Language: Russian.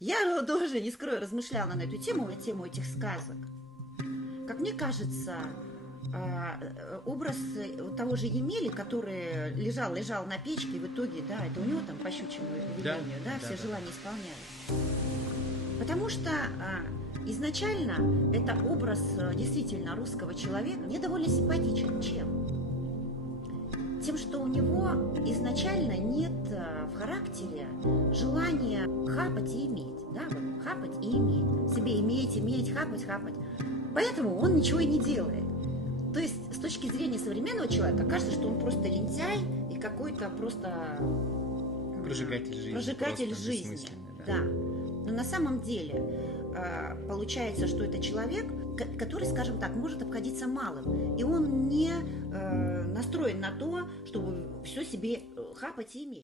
Я тоже, не скрою, размышляла на эту тему, на тему этих сказок. Как мне кажется, образ того же Емели, который лежал на печке, и в итоге, да, это у него там по щучьему велению, да, все желания исполнялись. Потому что изначально это образ действительно русского человека мне довольно симпатичен. Чем? Тем, что у него изначально нет в характере желания хапать и иметь. Да, вот, хапать и иметь. Себе иметь, хапать. Поэтому он ничего и не делает. То есть, с точки зрения современного человека, кажется, что он просто лентяй и какой-то просто прожигатель жизни. Да. Но на самом деле получается, что это человек, который, скажем так, может обходиться малым. И он не настроен на то, чтобы все себе хапать и иметь.